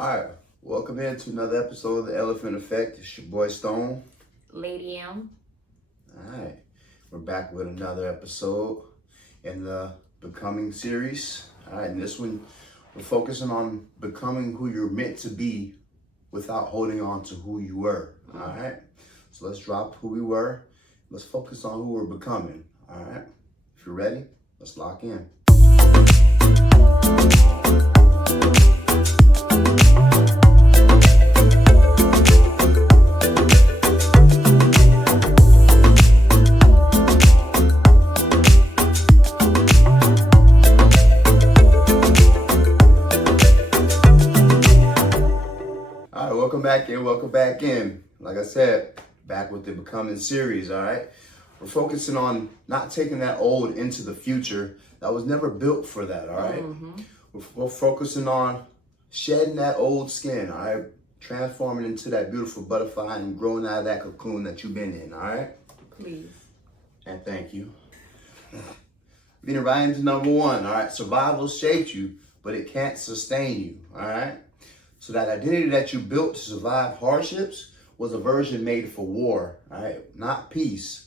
All right, welcome into another episode of the Elephant Effect. It's your boy Stone. Lady M. All right, we're back with another episode in the Becoming series. All right, and this one we're focusing on becoming who you're meant to be without holding on to who you were. All right, so let's drop who we were. Let's focus on who we're becoming. All right, if you're ready, let's lock in. All right, welcome back in. Like I said, back with the Becoming series, all right? We're focusing on not taking that old into the future that was never built for that, all right? We're focusing on shedding that old skin, all right? Transforming into that beautiful butterfly and growing out of that cocoon that you've been in, all right? Please. And thank you. Getting right into number one, all right? Survival shaped you, but it can't sustain you, all right? So that identity that you built to survive hardships was a version made for war, all right? Not peace.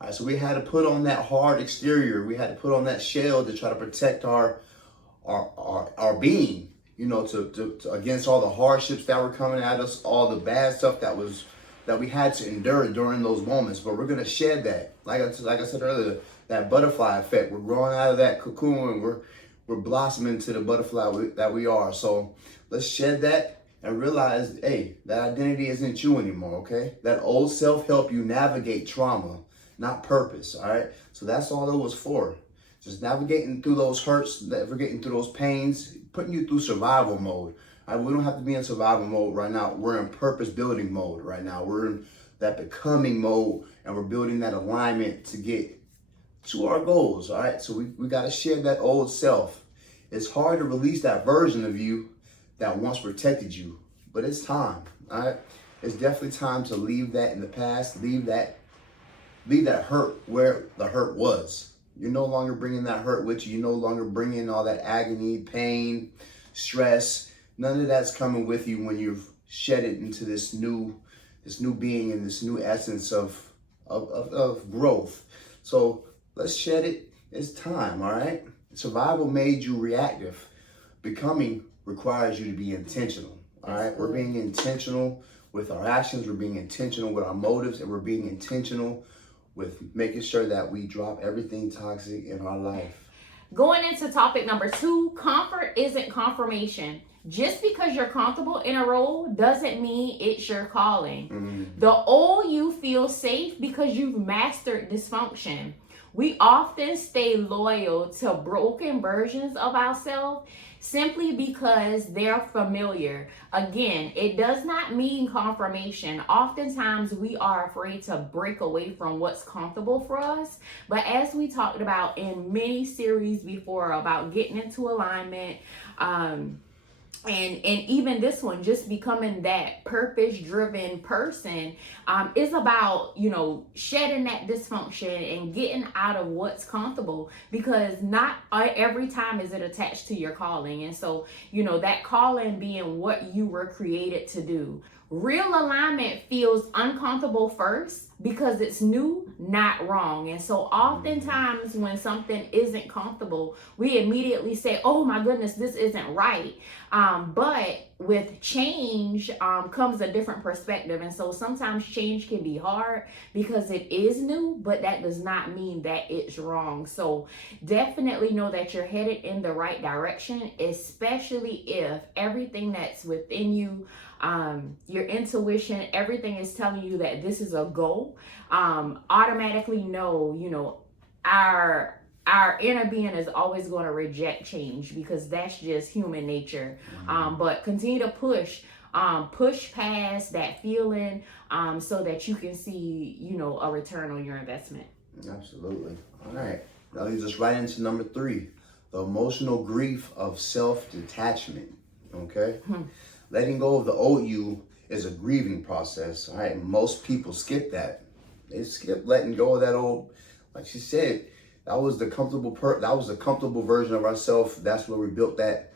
All right, so we had to put on that hard exterior. We had to put on that shell to try to protect our being, you know, to against all the hardships that were coming at us, all the bad stuff that we had to endure during those moments. But we're gonna shed that. Like I said earlier, that butterfly effect. We're growing out of that cocoon and we're blossoming to the butterfly that we are. So let's shed that and realize, hey, that identity isn't you anymore, okay? That old self helped you navigate trauma, not purpose, all right? So that's all it was for. Just navigating through those hurts, navigating through those pains, putting you through survival mode. All right, we don't have to be in survival mode right now. We're in purpose building mode right now. We're in that becoming mode and we're building that alignment to get to our goals, all right? So we got to shed that old self. It's hard to release that version of you that once protected you, but it's time, all right? It's definitely time to leave that in the past, leave that hurt where the hurt was. You're no longer bringing that hurt with you. You're no longer bringing all that agony, pain, stress. None of that's coming with you when you've shed it into this new being and this new essence of growth. So let's shed it. It's time, all right? Survival made you reactive. Becoming requires you to be intentional, all right? We're being intentional with our actions. We're being intentional with our motives, and we're being intentional with making sure that we drop everything toxic in our life. Going into topic number 2, comfort isn't confirmation. Just because you're comfortable in a role doesn't mean it's your calling. The old you feels safe because you've mastered dysfunction. We often stay loyal to broken versions of ourselves simply because they're familiar. Again, it does not mean confirmation. Oftentimes we are afraid to break away from what's comfortable for us. But as we talked about in many series before about getting into alignment, and even this one, just becoming that purpose-driven person, is about, shedding that dysfunction and getting out of what's comfortable, because not every time is it attached to your calling. And so, that calling being what you were created to do. Real alignment feels uncomfortable first because it's new, not wrong. And so oftentimes when something isn't comfortable, we immediately say, oh my goodness, this isn't right. But with change comes a different perspective. And so sometimes change can be hard because it is new, but that does not mean that it's wrong. So definitely know that you're headed in the right direction, especially if everything that's within you, your intuition, everything is telling you that this is a goal. Automatically know, our inner being is always going to reject change because that's just human nature. But continue to push past that feeling, so that you can see, a return on your investment. Absolutely. All right. That leads us right into number 3, the emotional grief of self-detachment. Okay? Letting go of the old you is a grieving process. All right. Most people skip that. They skip letting go of that old, like she said, that was the comfortable version of ourselves. That's where we built that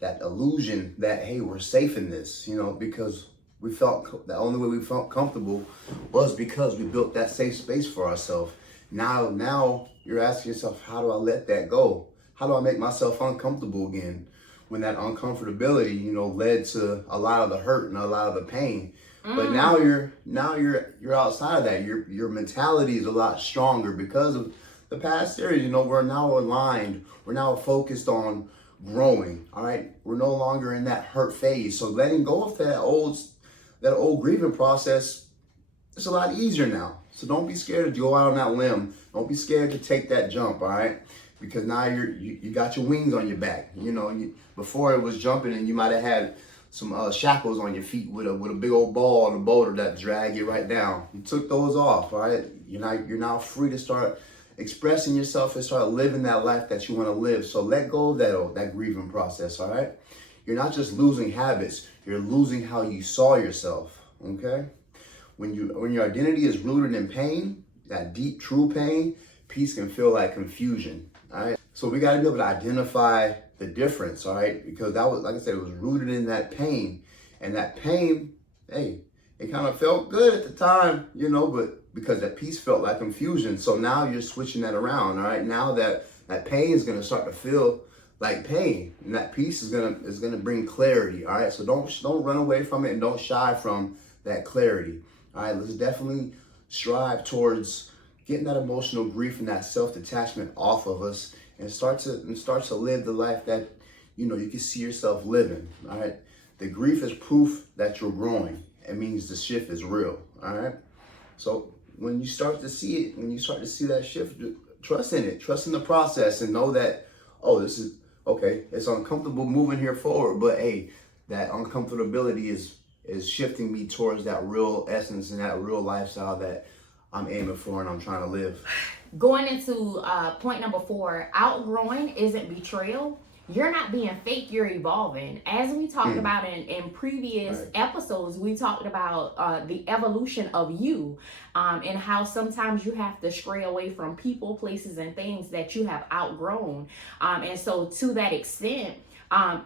that illusion that, hey, we're safe in this, because we felt the only way we felt comfortable was because we built that safe space for ourselves. Now you're asking yourself, how do I let that go? How do I make myself uncomfortable again? When that uncomfortability, led to a lot of the hurt and a lot of the pain. But now you're outside of that. Your mentality is a lot stronger because of the past series. We're now aligned. We're now focused on growing. All right, we're no longer in that hurt phase. So letting go of that old grieving process, it's a lot easier now. So don't be scared to go out on that limb. Don't be scared to take that jump. All right, because now you got your wings on your back. Before it was jumping and you might have had some shackles on your feet with a big old ball on a boulder that drag you right down. You took those off, all right? You're now free to start expressing yourself and start living that life that you want to live. So let go of that grieving process, all right? You're not just losing habits, you're losing how you saw yourself, okay? When your identity is rooted in pain, that deep, true pain, peace can feel like confusion, all right? So we got to be able to identify the difference, all right? Because that was, like I said, it was rooted in that pain. And that pain, hey, it kind of felt good at the time, but because that peace felt like confusion. So now you're switching that around, all right? Now that pain is going to start to feel like pain, and that peace is gonna bring clarity, all right? So don't run away from it and don't shy from that clarity, all right? Let's definitely strive towards getting that emotional grief and that self-detachment off of us, and start to live the life that you can see yourself living. All right, the grief is proof that you're growing. It means the shift is real. All right, so when you start to see it, when you start to see that shift, trust in it, trust in the process, and know that, oh, this is okay. It's uncomfortable moving here forward, but hey, that uncomfortability is shifting me towards that real essence and that real lifestyle that I'm aiming for and I'm trying to live. Going into point number 4, outgrowing isn't betrayal. You're not being fake, you're evolving. As we talked about in previous episodes, we talked about the evolution of you, and how sometimes you have to stray away from people, places, and things that you have outgrown. And so to that extent,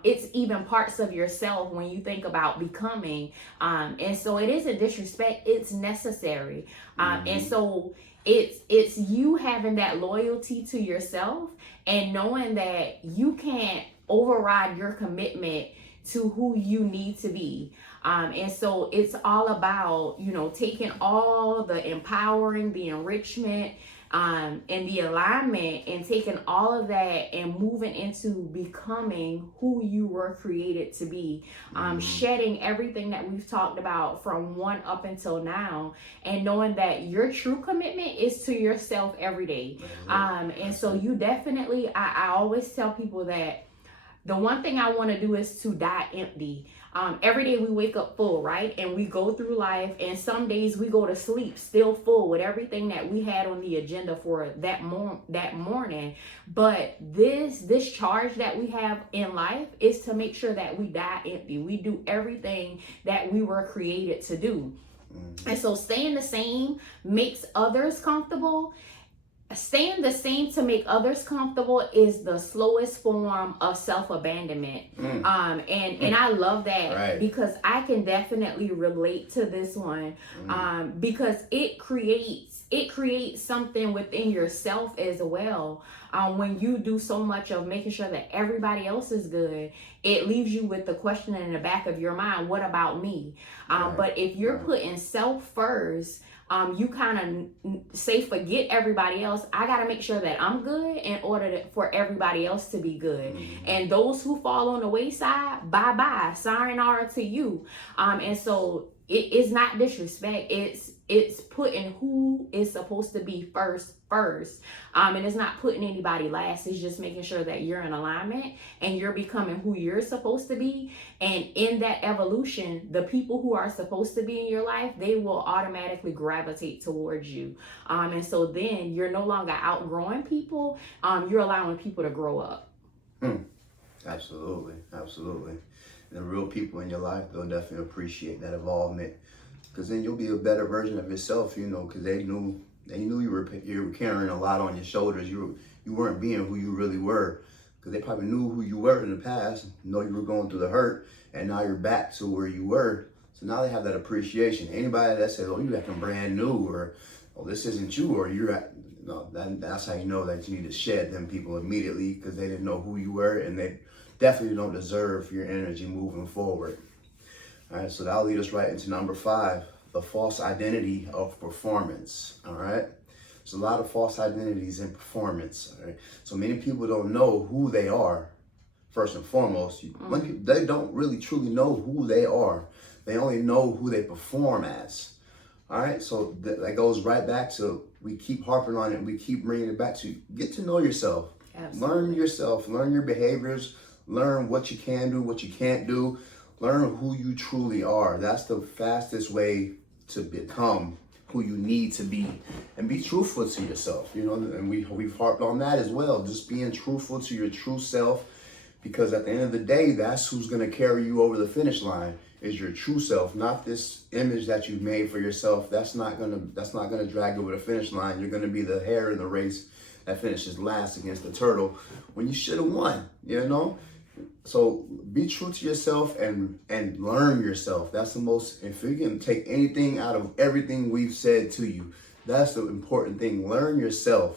it's even parts of yourself when you think about becoming. And so it isn't disrespect, it's necessary. And so it's you having that loyalty to yourself and knowing that you can't override your commitment to who you need to be. And so it's all about, taking all the empowering, the enrichment, and the alignment, and taking all of that and moving into becoming who you were created to be, shedding everything that we've talked about from 1 up until now, and knowing that your true commitment is to yourself every day. And so you definitely, I always tell people that the one thing I want to do is to die empty. Every day we wake up full, right? And we go through life, and some days we go to sleep still full with everything that we had on the agenda for that morning. But this charge that we have in life is to make sure that we die empty. We do everything that we were created to do. And so staying the same makes others comfortable. Staying the same to make others comfortable is the slowest form of self-abandonment. And I love that, because I can definitely relate to this one, because it creates something within yourself as well. When you do so much of making sure that everybody else is good, it leaves you with the question in the back of your mind, what about me? But if you're putting self first, you kind of say, forget everybody else. I got to make sure that I'm good in order for everybody else to be good. And those who fall on the wayside, bye-bye, sayonara to you. And so it's not disrespect. It's putting who is supposed to be first. And it's not putting anybody last. It's just making sure that you're in alignment and you're becoming who you're supposed to be. And in that evolution, the people who are supposed to be in your life, they will automatically gravitate towards you. And so then you're no longer outgrowing people. You're allowing people to grow up. Absolutely. The real people in your life, they'll definitely appreciate that involvement, because then you'll be a better version of yourself, because they knew you were carrying a lot on your shoulders. You weren't being who you really were, because they probably knew who you were in the past, know you were going through the hurt, and now you're back to where you were. So now they have that appreciation. Anybody that says, oh, you acting brand new, or oh, this isn't you, or you're at, no, that's how you know that you need to shed them people immediately, because they didn't know who you were, and they definitely don't deserve your energy moving forward. All right, so that'll lead us right into number 5, the false identity of performance. All right, there's a lot of false identities in performance. All right, so many people don't know who they are. First and foremost, they don't really truly know who they are. They only know who they perform as. All right, so that goes right back to, we keep harping on it, and we keep bringing it back to, get to know yourself. Absolutely. Learn yourself, learn your behaviors, learn what you can do, what you can't do, learn who you truly are. That's the fastest way to become who you need to be, and be truthful to yourself, you know, and we've harped on that as well, just being truthful to your true self, because at the end of the day, that's who's going to carry you over the finish line, is your true self, not this image that you've made for yourself. That's not gonna drag you over the finish line. You're gonna be the hare in the race that finishes last against the turtle when you should have won, you know? So be true to yourself and learn yourself. That's the most, if you can take anything out of everything we've said to you, that's the important thing. Learn yourself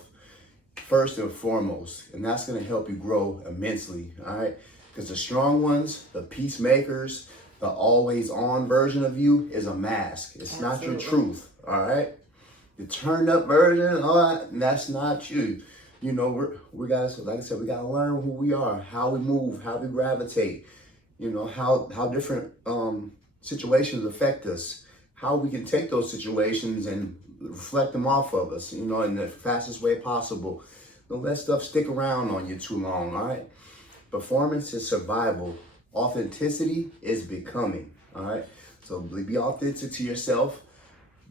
first and foremost, and that's gonna help you grow immensely, all right? Because the strong ones, the peacemakers, the always on version of you is a mask. It's Absolutely. Not your truth, all right? The turned up version, all right, that's not you. You know, we gotta, like I said, we gotta learn who we are, how we move, how we gravitate, you know, how different situations affect us, how we can take those situations and reflect them off of us, you know, in the fastest way possible. Don't let stuff stick around on you too long, all right? Performance is survival. Authenticity is becoming, all right? So be authentic to yourself.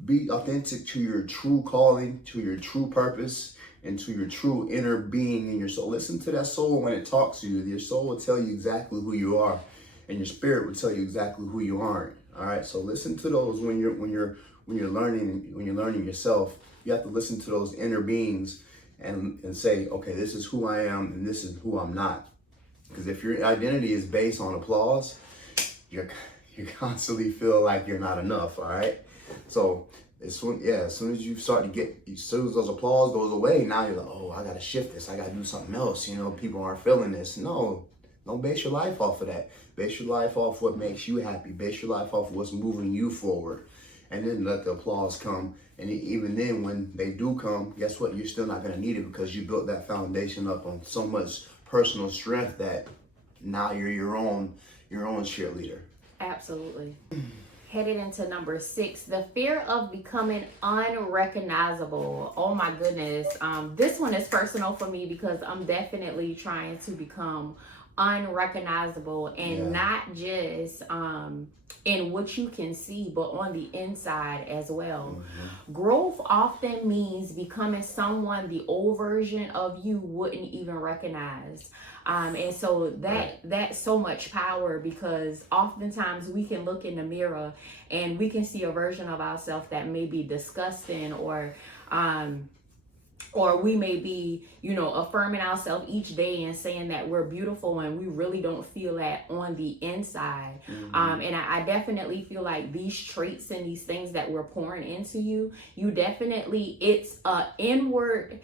Be authentic to your true calling, to your true purpose, and to your true inner being in your soul. Listen to that soul when it talks to you. Your soul will tell you exactly who you are, and your spirit will tell you exactly who you aren't. All right. So listen to those when you're learning yourself. You have to listen to those inner beings and say, okay, this is who I am, and this is who I'm not. Because if your identity is based on applause, you constantly feel like you're not enough. All right. So as soon as you start to get, as soon as those applause goes away, now you're like, oh, I gotta shift this. I gotta do something else. You know, people aren't feeling this. No, don't base your life off of that. Base your life off what makes you happy. Base your life off what's moving you forward, and then let the applause come. And even then, when they do come, guess what? You're still not gonna need it, because you built that foundation up on so much personal strength that now you're your own cheerleader. Absolutely. Headed into number 6, the fear of becoming unrecognizable. Oh my goodness. This one is personal for me, because I'm definitely trying to become unrecognizable, and not just in what you can see, but on the inside as well. Mm-hmm. Growth often means becoming someone the old version of you wouldn't even recognize. And so that's so much power, because oftentimes we can look in the mirror and we can see a version of ourselves that may be disgusting, or we may be, affirming ourselves each day and saying that we're beautiful, and we really don't feel that on the inside. Mm-hmm. And I definitely feel like these traits and these things that we're pouring into you definitely, it's an inward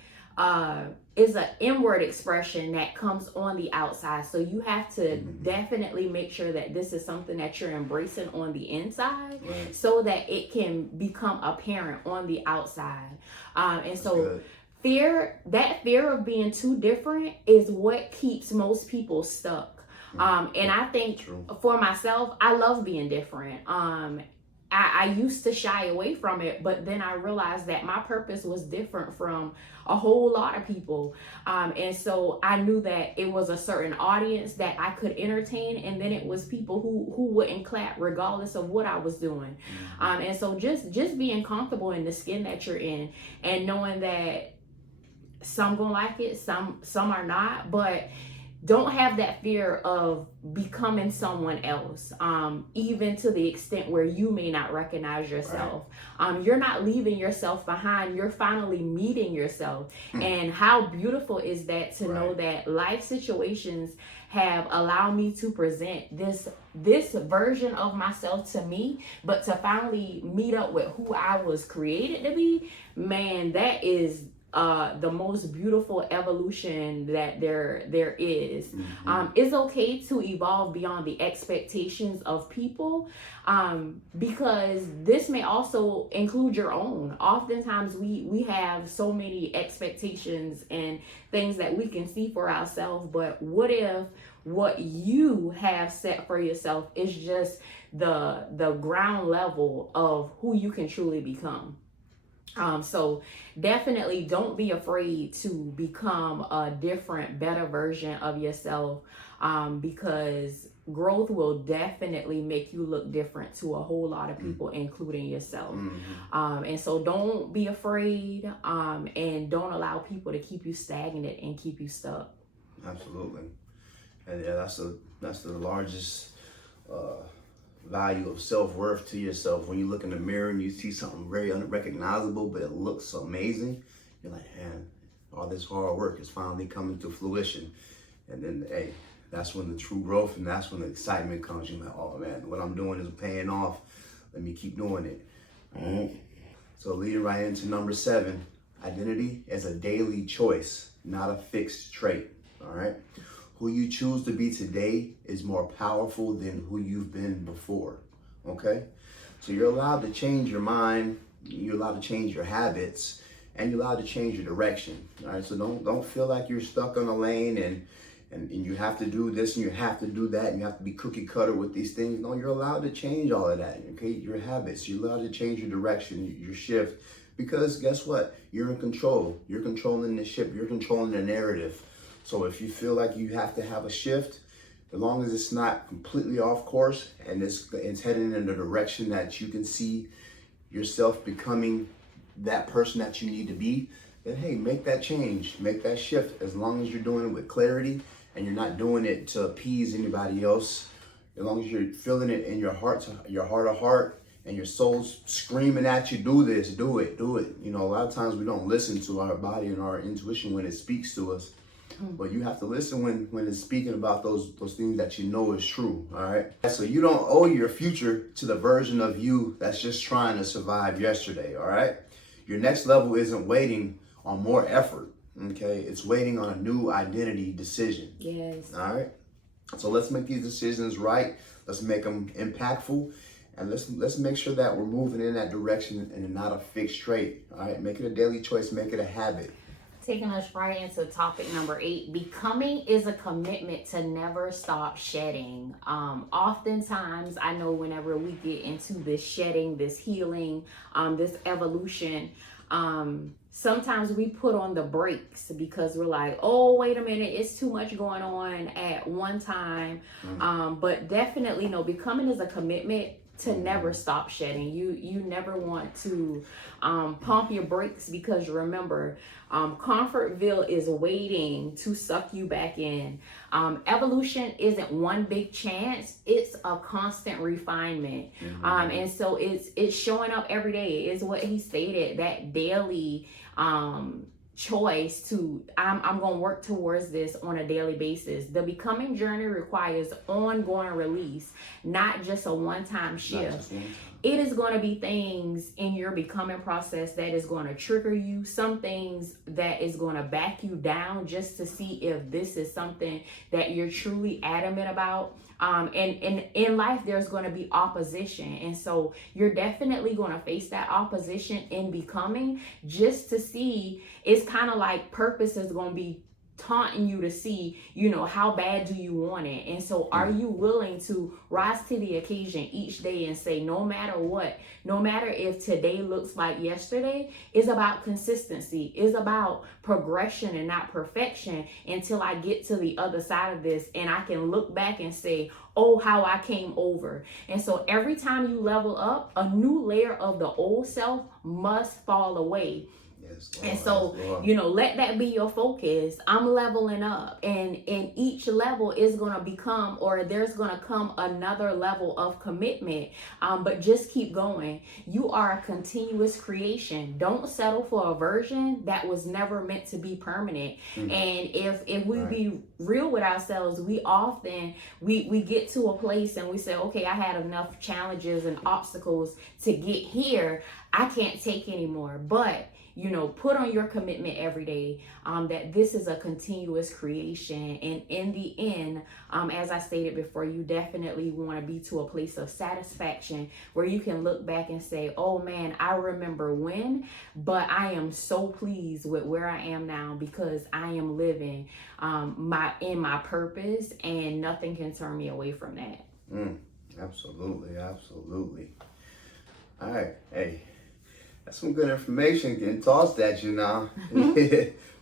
expression that comes on the outside. So you have to definitely make sure that this is something that you're embracing on the inside, right, so that it can become apparent on the outside. And so good. Fear of being too different is what keeps most people stuck. And I think for myself, I love being different. I used to shy away from it, but then I realized that my purpose was different from a whole lot of people. And so I knew that it was a certain audience that I could entertain, and then it was people who wouldn't clap regardless of what I was doing. And so just being comfortable in the skin that you're in, and knowing that some gonna like it, some are not, but don't have that fear of becoming someone else, even to the extent where you may not recognize yourself. You're not leaving yourself behind. You're finally meeting yourself. And how beautiful is that to know that life situations have allowed me to present this version of myself to me, but to finally meet up with who I was created to be, man, that is the most beautiful evolution that there is. It's okay to evolve beyond the expectations of people, because this may also include your own. Oftentimes we have so many expectations and things that we can see for ourselves, but what if what you have set for yourself is just the ground level of who you can truly become? So definitely don't be afraid to become a different, better version of yourself, because growth will definitely make you look different to a whole lot of people, including yourself. And so don't be afraid, and don't allow people to keep you stagnant and keep you stuck. Absolutely. And yeah, that's the largest value of self-worth to yourself. When you look in the mirror and you see something very unrecognizable, but it looks amazing, you're like, man, all this hard work is finally coming to fruition. And then, hey, that's when the true growth and that's when the excitement comes. You're like, oh man, what I'm doing is paying off. Let me keep doing it. So leading right into number 7, identity is a daily choice, not a fixed trait. All right. Who you choose to be today is more powerful than who you've been before. Okay? So you're allowed to change your mind, you're allowed to change your habits, and you're allowed to change your direction. All right? So don't feel like you're stuck on a lane and you have to do this and you have to do that and you have to be cookie cutter with these things. No, you're allowed to change all of that. Okay? Your habits, you're allowed to change your direction, your shift. Because guess what? You're in control. You're controlling the ship. You're controlling the narrative. So if you feel like you have to have a shift, as long as it's not completely off course and it's heading in the direction that you can see yourself becoming that person that you need to be, then hey, make that change, make that shift. As long as you're doing it with clarity and you're not doing it to appease anybody else, as long as you're feeling it in your heart of heart, and your soul's screaming at you, do this, do it. You know, a lot of times we don't listen to our body and our intuition when it speaks to us. But you have to listen when it's speaking about those things that you know is true, all right? So you don't owe your future to the version of you that's just trying to survive yesterday, all right? Your next level isn't waiting on more effort, okay? It's waiting on a new identity decision. Yes. All right? So let's make these decisions right. Let's make them impactful. And let's make sure that we're moving in that direction and not a fixed trait, all right? Make it a daily choice, make it a habit. Taking us right into topic number 8, becoming is a commitment to never stop shedding. Oftentimes, I know whenever we get into this shedding, this healing, this evolution, sometimes we put on the brakes because we're like, oh, wait a minute, it's too much going on at one time. But definitely, no, becoming is a commitment to never stop shedding. You never want to pump your brakes, because remember, Comfortville is waiting to suck you back in. Evolution isn't one big chance, it's a constant refinement. And so it's showing up every day. Is what he stated, that daily choice to I'm going to work towards this on a daily basis. The becoming journey requires ongoing release, not just a one-time shift. It is going to be things in your becoming process that is going to trigger you, some things that is going to back you down just to see if this is something that you're truly adamant about. And in life, there's going to be opposition. And so you're definitely going to face that opposition in becoming, just to see. It's kind of like purpose is going to be taunting you to see, how bad do you want it? And so are you willing to rise to the occasion each day and say, no matter what, no matter if today looks like yesterday, is about consistency, is about progression and not perfection, until I get to the other side of this and I can look back and say, oh, how I came over. And so every time you level up, a new layer of the old self must fall away. And so, let that be your focus. I'm leveling up, and each level is going to become, or there's going to come another level of commitment. But just keep going. You are a continuous creation. Don't settle for a version that was never meant to be permanent. And if we be real with ourselves, we often we get to a place and we say, okay, I had enough challenges and obstacles to get here. I can't take anymore. But put on your commitment every day, that this is a continuous creation. And in the end, as I stated before, you definitely want to be to a place of satisfaction where you can look back and say, oh man, I remember when, but I am so pleased with where I am now because I am living my purpose, and nothing can turn me away from that. Absolutely. All right. Hey, that's some good information getting tossed at you now.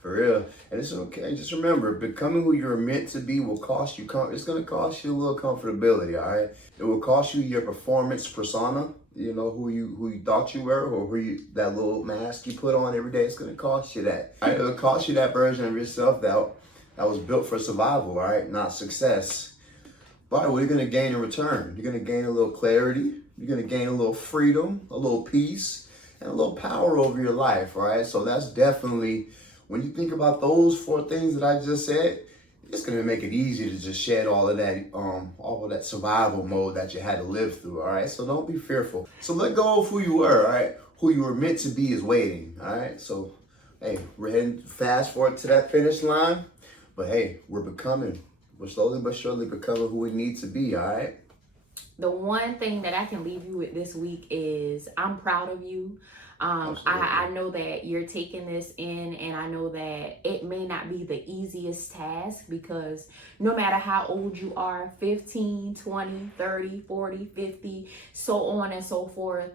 For real. And it's okay. Just remember, becoming who you're meant to be will cost you. It's going to cost you a little comfortability. All right. It will cost you your performance persona. Who you thought you were, or that little mask you put on every day. It's going to cost you that. All right? It'll cost you that version of yourself that was built for survival. All right, not success. But what are you going to gain in return? You're going to gain a little clarity. You're going to gain a little freedom, a little peace, and a little power over your life, all right? So that's definitely, when you think about those 4 things that I just said, it's going to make it easy to just shed all of that survival mode that you had to live through, all right? So don't be fearful. So let go of who you were, all right? Who you were meant to be is waiting, all right? So, hey, we're heading fast forward to that finish line, but hey, we're slowly but surely becoming who we need to be, all right? The one thing that I can leave you with this week is I'm proud of you. I know that you're taking this in, and I know that it may not be the easiest task, because no matter how old you are, 15, 20, 30, 40, 50, so on and so forth,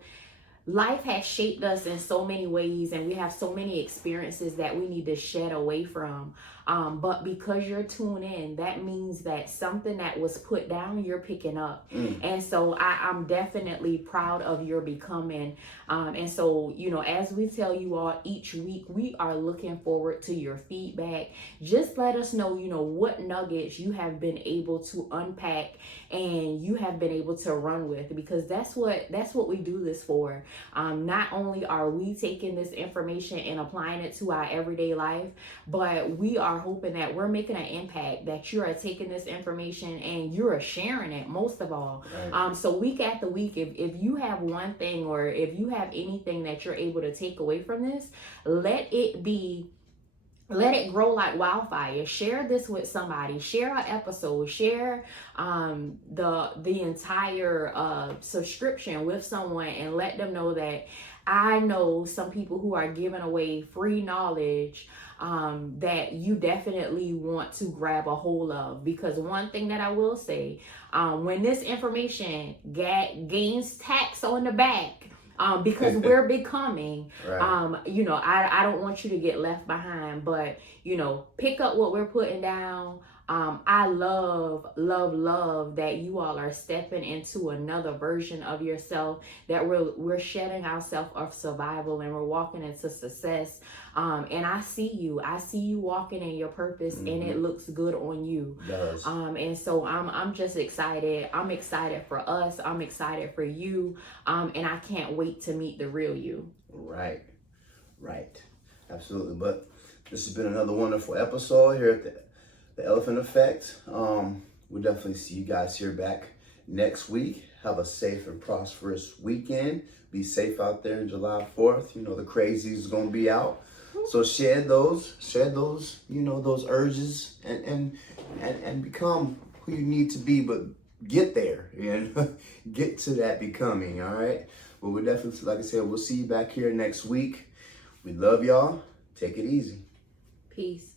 life has shaped us in so many ways, and we have so many experiences that we need to shed away from. But because you're tuned in, that means that something that was put down, you're picking up. And so I'm definitely proud of your becoming. And so, as we tell you all each week, we are looking forward to your feedback. Just let us know, what nuggets you have been able to unpack and you have been able to run with, because that's what we do this for. Not only are we taking this information and applying it to our everyday life, but we are hoping that we're making an impact, that you are taking this information and you are sharing it, most of all. Right. So week after week, if you have one thing, or if you have anything that you're able to take away from this, let it grow like wildfire. Share this with somebody. Share an episode. Share the entire subscription with someone, and let them know that I know some people who are giving away free knowledge that you definitely want to grab a hold of. Because one thing that I will say, when this information gains tax on the back, because we're becoming, right. I don't want you to get left behind, but, pick up what we're putting down. I love that you all are stepping into another version of yourself, that we're shedding ourselves of survival and we're walking into success. And I see you walking in your purpose, and it looks good on you. It does. And so I'm just excited. I'm excited for us. I'm excited for you. And I can't wait to meet the real you. Right. Absolutely. But this has been another wonderful episode here at the Elephant Effect. We'll definitely see you guys here back next week. Have a safe and prosperous weekend. Be safe out there on July 4th. The crazies is gonna be out. So shed those, those urges, and become who you need to be, but get there, get to that becoming, all right? But we'll definitely, like I said, we'll see you back here next week. We love y'all. Take it easy. Peace.